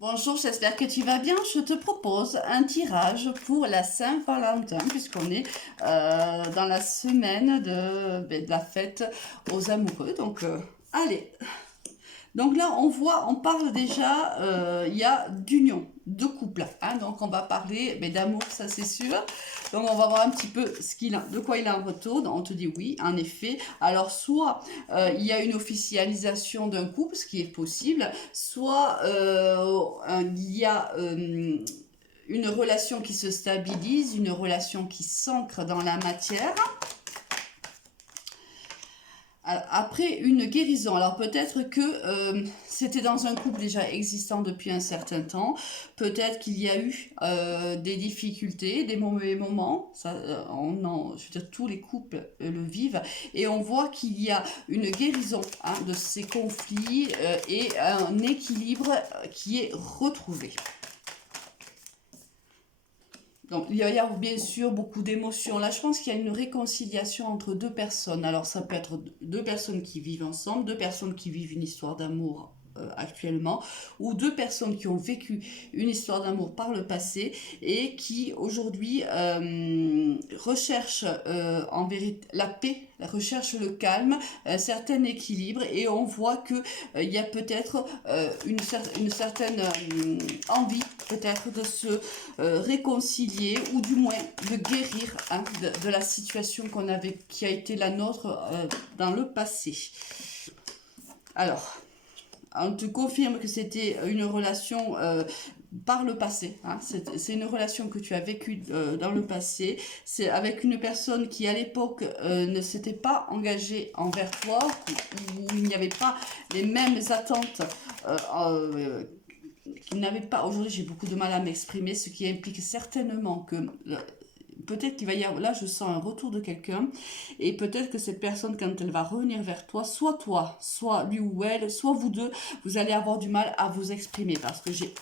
Bonjour, j'espère que tu vas bien. Je te propose un tirage pour la Saint-Valentin, puisqu'on est dans la semaine de la fête aux amoureux. Donc, allez. Donc là, on parle déjà, il y a d'union, de couple. Hein, donc on va parler d'amour, ça c'est sûr. Donc on va voir un petit peu de quoi il a en retour. Donc, on te dit oui, en effet. Alors soit il y a une officialisation d'un couple, ce qui est possible, soit il y a une relation qui se stabilise, une relation qui s'ancre dans la matière. Après une guérison, alors peut-être que c'était dans un couple déjà existant depuis un certain temps, peut-être qu'il y a eu des difficultés, des mauvais moments, ça, je veux dire, tous les couples le vivent, et on voit qu'il y a une guérison de ces conflits et un équilibre qui est retrouvé. Donc, il y a bien sûr beaucoup d'émotions. Là, je pense qu'il y a une réconciliation entre deux personnes. Alors, ça peut être deux personnes qui vivent ensemble, deux personnes qui vivent une histoire d'amour actuellement, ou deux personnes qui ont vécu une histoire d'amour par le passé et qui aujourd'hui recherchent en vérité la paix, recherchent le calme, un certain équilibre, et on voit que il y a peut-être une certaine envie peut-être de se réconcilier ou du moins de guérir de la situation qui a été la nôtre dans le passé. Alors, on te confirme que c'était une relation par le passé. Hein. C'est une relation que tu as vécue dans le passé. C'est avec une personne qui, à l'époque, ne s'était pas engagée envers toi, où il n'y avait pas les mêmes attentes. Qui n'avait pas. Aujourd'hui, j'ai beaucoup de mal à m'exprimer, ce qui implique certainement que peut-être qu'il va y avoir, là je sens un retour de quelqu'un, et peut-être que cette personne, quand elle va revenir vers toi, soit lui ou elle, soit vous deux, vous allez avoir du mal à vous exprimer, parce que j'ai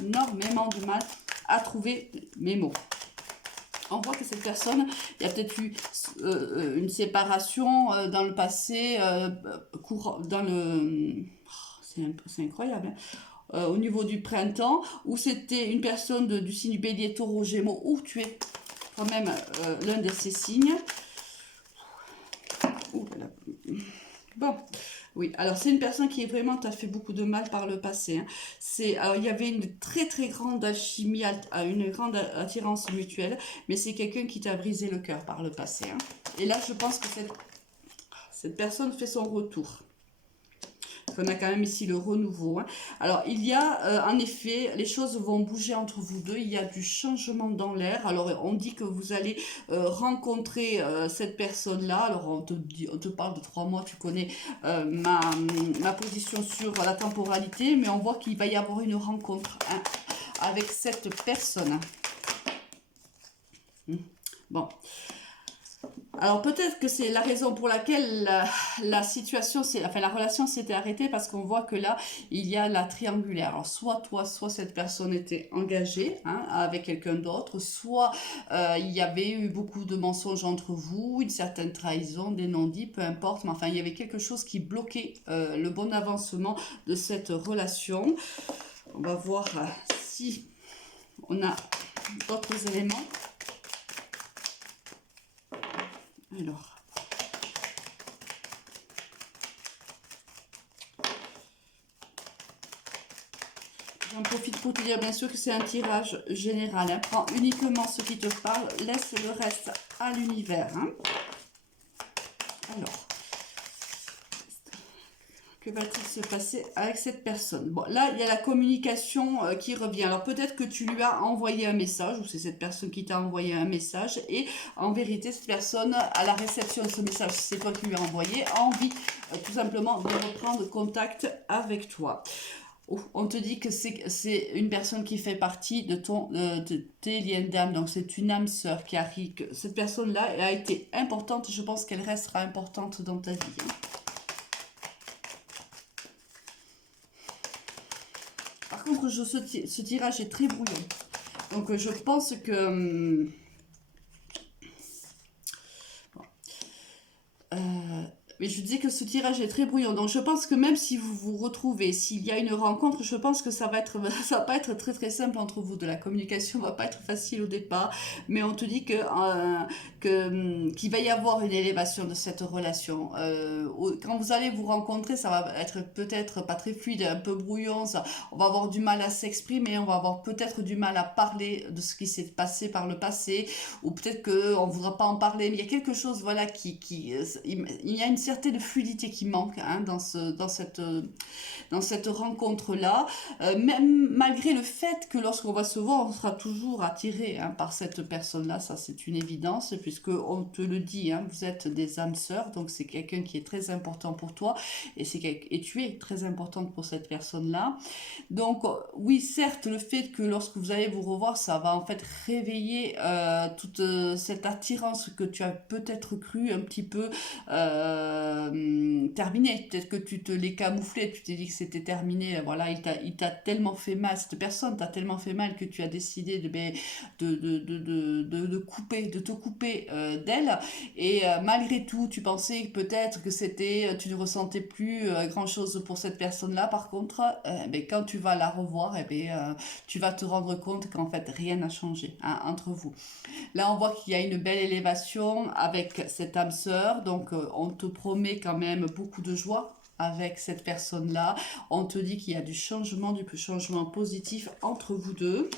énormément de mal à trouver mes mots. On voit que cette personne, il y a peut-être eu une séparation dans le passé, dans le... C'est incroyable, hein. Au niveau du printemps, où c'était une personne du signe Bélier, Taureau, Gémeaux, où tu es quand même l'un de ces signes. Bon, oui, alors c'est une personne qui est vraiment t'a fait beaucoup de mal par le passé. Hein. Alors il y avait une très très grande alchimie, une grande attirance mutuelle, mais c'est quelqu'un qui t'a brisé le cœur par le passé. Hein. Et là, je pense que cette personne fait son retour. On a quand même ici le renouveau. Hein. Alors, il y a, en effet, les choses vont bouger entre vous deux. Il y a du changement dans l'air. Alors, on dit que vous allez rencontrer cette personne-là. Alors, on te parle de 3 mois. Tu connais ma position sur la temporalité. Mais on voit qu'il va y avoir une rencontre avec cette personne. Bon. Alors peut-être que c'est la raison pour laquelle la situation, la relation s'était arrêtée, parce qu'on voit que là, il y a la triangulaire. Alors soit toi, soit cette personne était engagée avec quelqu'un d'autre, soit il y avait eu beaucoup de mensonges entre vous, une certaine trahison, des non-dits, peu importe. Mais enfin, il y avait quelque chose qui bloquait le bon avancement de cette relation. On va voir si on a d'autres éléments. Alors, j'en profite pour te dire bien sûr que c'est un tirage général. Hein. Prends uniquement ce qui te parle, laisse le reste à l'univers. Hein. Alors, que va-t-il se passer avec cette personne? Bon, là, il y a la communication qui revient. Alors, peut-être que tu lui as envoyé un message, ou c'est cette personne qui t'a envoyé un message, et en vérité, cette personne, à la réception de ce message, c'est toi qui lui as envoyé, a envie tout simplement de reprendre contact avec toi. On te dit que c'est une personne qui fait partie de tes liens d'âme, donc c'est une âme sœur qui arrive. Cette personne-là a été importante, je pense qu'elle restera importante dans ta vie. Hein. Par contre, ce tirage est très brouillon. Donc, je pense que... Mais je dis que ce tirage est très brouillon. Donc je pense que même si vous vous retrouvez, s'il y a une rencontre, je pense que ça va être, ça va pas être très très simple entre vous. De la communication va pas être facile au départ. Mais on te dit qu'il va y avoir une élévation de cette relation. Quand vous allez vous rencontrer, ça va être peut-être pas très fluide, un peu brouillon. On va avoir du mal à s'exprimer, on va avoir peut-être du mal à parler de ce qui s'est passé par le passé, ou peut-être qu'on ne voudra pas en parler. Mais il y a quelque chose, voilà, il y a une certaine fluidité qui manque hein, dans cette rencontre-là, même malgré le fait que lorsqu'on va se voir, on sera toujours attiré hein, par cette personne-là, ça c'est une évidence, puisque on te le dit, hein, vous êtes des âmes sœurs, donc c'est quelqu'un qui est très important pour toi, et tu es très importante pour cette personne-là. Donc oui, certes, le fait que lorsque vous allez vous revoir, ça va en fait réveiller toute cette attirance que tu as peut-être cru un petit peu terminé. Peut-être que tu te l'es camouflé, tu t'es dit que c'était terminé. Voilà, il t'a tellement fait mal, cette personne t'a tellement fait mal que tu as décidé de couper, de te couper d'elle. Et malgré tout, tu pensais peut-être que tu ne ressentais plus grand-chose pour cette personne-là. Par contre, quand tu vas la revoir, tu vas te rendre compte qu'en fait, rien n'a changé hein, entre vous. Là, on voit qu'il y a une belle élévation avec cette âme sœur. Donc, on te promet quand même beaucoup de joie avec cette personne-là. On te dit qu'il y a du changement positif entre vous deux.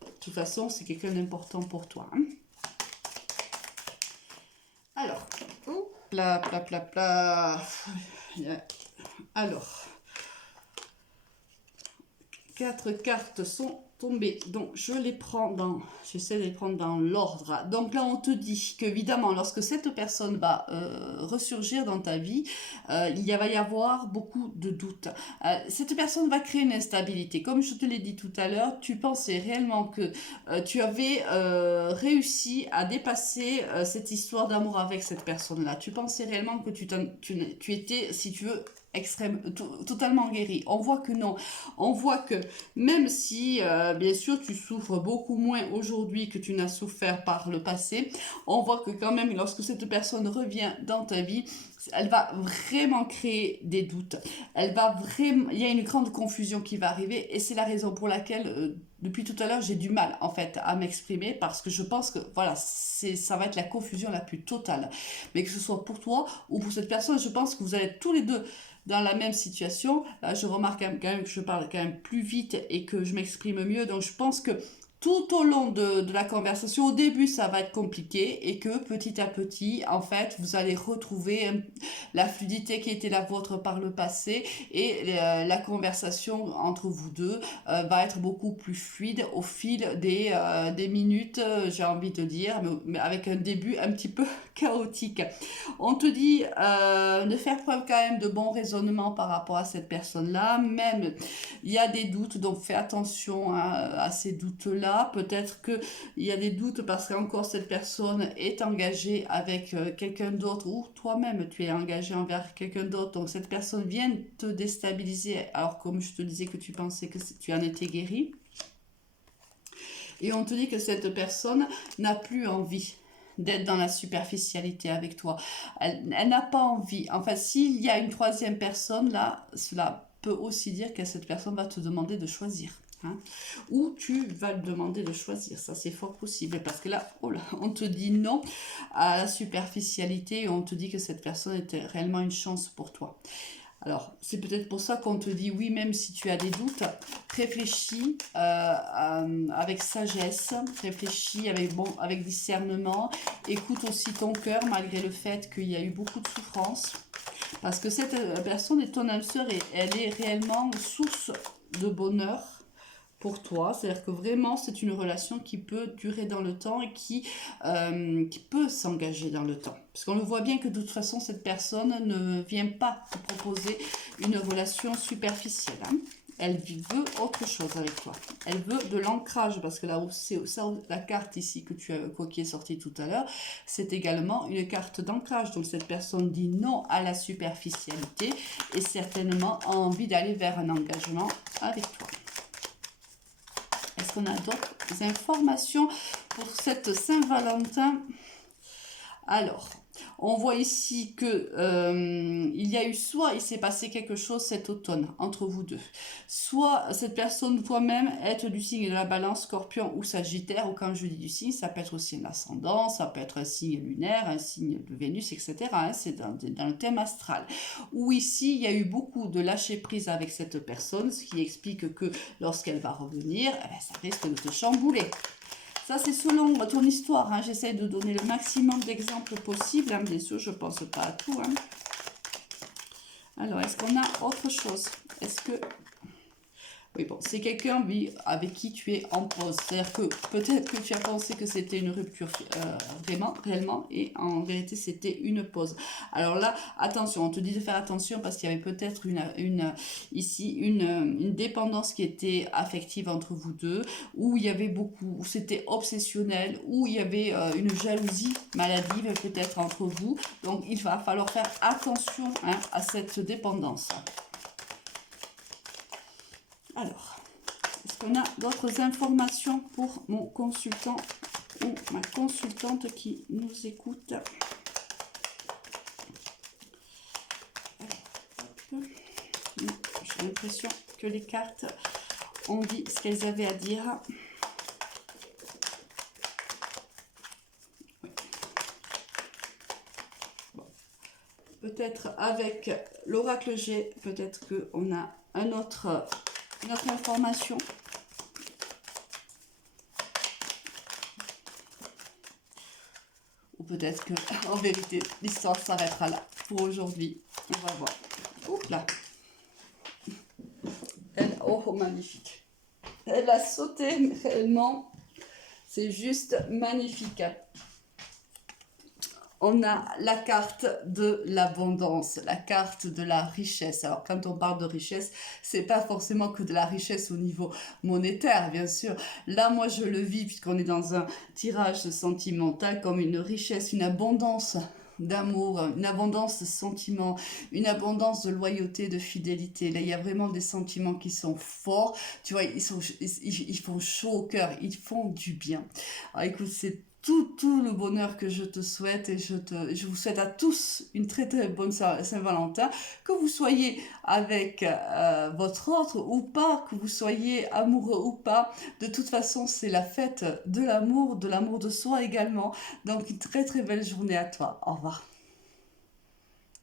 De toute façon, c'est quelqu'un d'important pour toi. Hein. Alors, pla, pla, pla, pla. Alors, 4 cartes sont tombées. Donc, j'essaie de les prendre dans l'ordre. Donc là, on te dit qu'évidemment, lorsque cette personne va ressurgir dans ta vie, va y avoir beaucoup de doutes. Cette personne va créer une instabilité. Comme je te l'ai dit tout à l'heure, tu pensais réellement que tu avais réussi à dépasser cette histoire d'amour avec cette personne-là. Tu pensais réellement que tu étais, si tu veux, totalement guéri. On voit que non. On voit que même si, bien sûr, tu souffres beaucoup moins aujourd'hui que tu n'as souffert par le passé, on voit que quand même, lorsque cette personne revient dans ta vie, elle va vraiment créer des doutes. Il y a une grande confusion qui va arriver et c'est la raison pour laquelle, depuis tout à l'heure, j'ai du mal, en fait, à m'exprimer parce que je pense que, voilà, ça va être la confusion la plus totale. Mais que ce soit pour toi ou pour cette personne, je pense que vous allez être tous les deux dans la même situation. Là, je remarque quand même que je parle quand même plus vite et que je m'exprime mieux. Donc, je pense que tout au long de la conversation, au début, ça va être compliqué et que petit à petit, en fait, vous allez retrouver la fluidité qui était la vôtre par le passé et la conversation entre vous deux va être beaucoup plus fluide au fil des minutes, j'ai envie de dire, mais avec un début un petit peu chaotique. On te dit de faire preuve quand même de bon raisonnement par rapport à cette personne-là, même il y a des doutes, donc fais attention à ces doutes-là. Peut-être qu'il y a des doutes parce qu'encore cette personne est engagée avec quelqu'un d'autre ou toi-même tu es engagé envers quelqu'un d'autre. Donc cette personne vient te déstabiliser alors comme je te disais que tu pensais que tu en étais guéri. Et on te dit que cette personne n'a plus envie d'être dans la superficialité avec toi. Elle n'a pas envie. Enfin, s'il y a une troisième personne, là, cela peut aussi dire que cette personne va te demander de choisir. Hein, ou tu vas le demander de choisir, ça c'est fort possible parce que là, oh là, on te dit non à la superficialité et on te dit que cette personne était réellement une chance pour toi. Alors, c'est peut-être pour ça qu'on te dit oui, même si tu as des doutes, réfléchis avec sagesse, réfléchis avec discernement, écoute aussi ton cœur malgré le fait qu'il y a eu beaucoup de souffrance. Parce que cette personne est ton âme sœur et elle est réellement source de bonheur pour toi, c'est-à-dire que vraiment c'est une relation qui peut durer dans le temps et qui peut s'engager dans le temps. Parce qu'on le voit bien que de toute façon cette personne ne vient pas te proposer une relation superficielle. Hein. Elle veut autre chose avec toi. Elle veut de l'ancrage parce que là où c'est ça, la carte ici qui est sortie tout à l'heure, c'est également une carte d'ancrage. Donc cette personne dit non à la superficialité et certainement a envie d'aller vers un engagement avec toi. Est-ce qu'on a d'autres informations pour cette Saint-Valentin? Alors, On voit ici que il y a eu soit il s'est passé quelque chose cet automne entre vous deux, soit cette personne toi-même est du signe de la Balance, Scorpion ou Sagittaire, ou quand je dis du signe, ça peut être aussi un ascendant, ça peut être un signe lunaire, un signe de Vénus, etc. Hein, c'est dans le thème astral. Ou ici, il y a eu beaucoup de lâcher prise avec cette personne, ce qui explique que lorsqu'elle va revenir, eh ben, ça risque de te chambouler. Ça, c'est selon ton histoire. Hein. J'essaie de donner le maximum d'exemples possibles. Hein. Bien sûr, je ne pense pas à tout. Hein. Alors, est-ce qu'on a autre chose? Est-ce que... Oui, bon, c'est quelqu'un avec qui tu es en pause. C'est-à-dire que peut-être que tu as pensé que c'était une rupture vraiment, réellement, et en vérité, c'était une pause. Alors là, attention, on te dit de faire attention parce qu'il y avait peut-être ici une dépendance qui était affective entre vous deux, où il y avait beaucoup, où c'était obsessionnel, où il y avait une jalousie maladive peut-être entre vous. Donc, il va falloir faire attention hein, à cette dépendance. Alors, est-ce qu'on a d'autres informations pour mon consultant ou ma consultante qui nous écoute? J'ai l'impression que les cartes ont dit ce qu'elles avaient à dire. Oui. Bon. Peut-être avec l'oracle G, peut-être qu'on a une autre information. Ou peut-être que en vérité, l'histoire s'arrêtera là pour aujourd'hui. On va voir. Oups là. Oh, magnifique. Elle a sauté, mais réellement, c'est juste magnifique. On a la carte de l'abondance, la carte de la richesse. Alors, quand on parle de richesse, c'est pas forcément que de la richesse au niveau monétaire, bien sûr. Là, moi, je le vis, puisqu'on est dans un tirage sentimental, comme une richesse, une abondance d'amour, une abondance de sentiments, une abondance de loyauté, de fidélité. Là, il y a vraiment des sentiments qui sont forts. Tu vois, ils font chaud au cœur, ils font du bien. Alors, écoute, c'est tout le bonheur que je te souhaite et je vous souhaite à tous une très très bonne Saint-Valentin, que vous soyez avec votre autre ou pas, que vous soyez amoureux ou pas. De toute façon, c'est la fête de l'amour de soi également. Donc une très très belle journée à toi. Au revoir.